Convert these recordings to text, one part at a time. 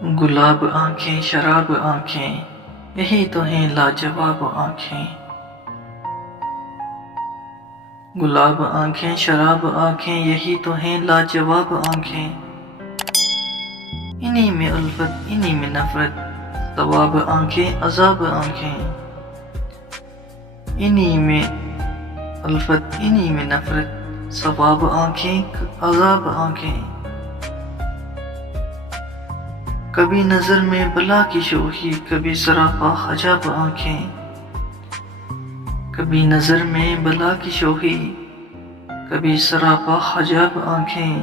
गुलाब आंखें शराब आंखें, यही तो हैं लाजवाब आंखें। गुलाब आंखें शराब आंखें, यही तो हैं लाजवाब आंखें। इन्हीं में उल्फत इन्हीं में नफरत, सवाब आंखें अजाब आंखें। इन्हीं में उल्फत इन्हीं में नफरत, सवाब आंखें अजाब आंखें। कभी नजर में बला की शोही, कभी सरापा हजाब आंखें। कभी नजर में बला की शोही, कभी सरापा हजाब आंखें।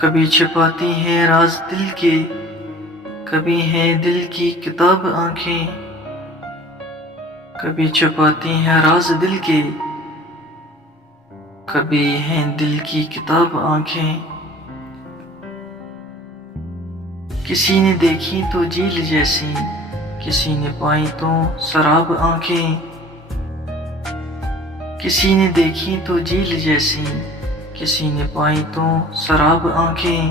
कभी छिपाती हैं राज दिल के, कभी हैं दिल की किताब आंखें। कभी छुपाती हैं राज दिल के, कभी हैं दिल की किताब आंखें। किसी ने देखी तो झील जैसी, किसी ने पाई तो शराब आंखें। किसी ने देखी तो झील जैसी, किसी ने पाई तो शराब आंखें।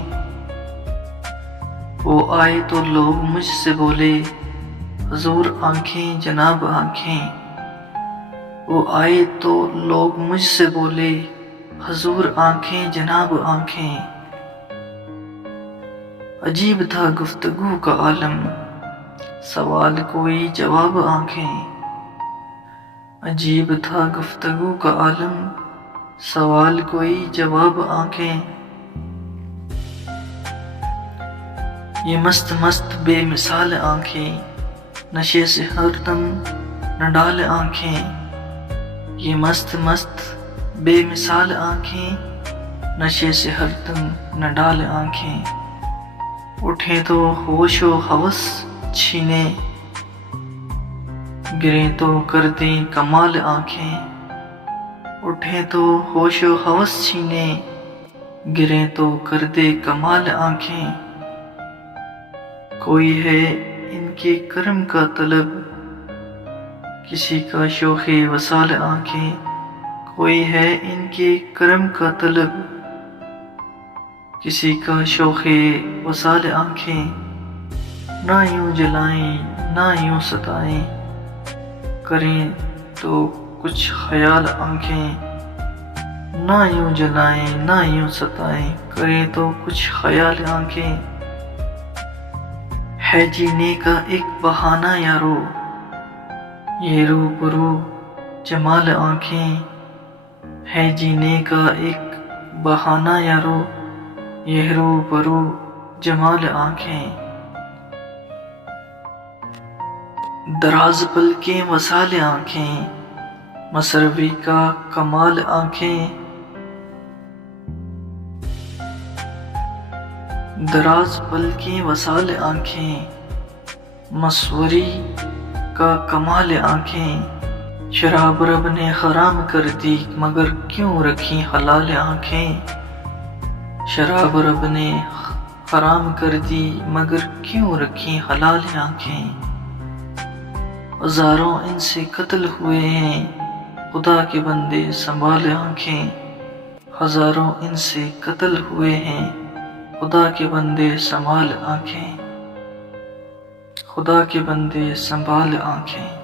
वो आए तो लोग मुझसे बोले, हुजूर आंखें जनाब आंखें। वो आए तो लोग मुझसे बोले, हुजूर आंखें जनाब आंखें। अजीब था गुफ्तगू का आलम, सवाल कोई जवाब आंखें। अजीब था गुफ्तगू का आलम, सवाल कोई जवाब आंखें। ये मस्त मस्त बेमिसाल आंखें, नशे से हरदम न डाल आंखें। ये मस्त मस्त बेमिसाल आंखें, नशे से हरदम न डाल आंखें। उठे तो होशो हवस छीने, गिरे तो कर दे कमाल आंखें। उठे तो होशो हवस छीने, गिरे तो कर दे कमाल आंखें। कोई है इनके करम का तलब, किसी का शौक़े वसाल आंखें। कोई है इनके करम का तलब, किसी का शौक़े वसाल आंखें। ना यूं जलाएं ना यूं सताएं, करें तो कुछ ख्याल आंखें। ना यूं जलाएं ना यूं सताएं, करें तो कुछ ख्याल आंखें। है जीने का एक बहाना यारो, ये रूबरू जमाल आंखें। है जीने का एक बहाना यारो, ये रूबरू जमाल आंखें। दराज पल के वसाल आंखें, मसरवी का कमाल आंखें। दराज पल के वसाल आंखें, मसवरी का कमाल आंखें। शराब रब ने हराम कर दी, मगर क्यों रखी हलाल आंखें। शराब रब ने हराम कर दी, मगर क्यों रखी हलाल आंखें। हजारों इनसे कत्ल हुए हैं, खुदा के बंदे संभाल आंखें। हजारों इनसे कत्ल हुए हैं, खुदा के बंदे संभाल आंखें। खुदा के बंदे संभाल आंखें।